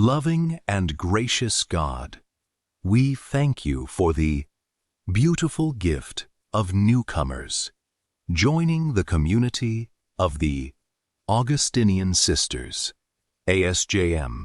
Loving and gracious God, we thank you for the beautiful gift of newcomers, joining the community of the Augustinian Sisters, ASJM,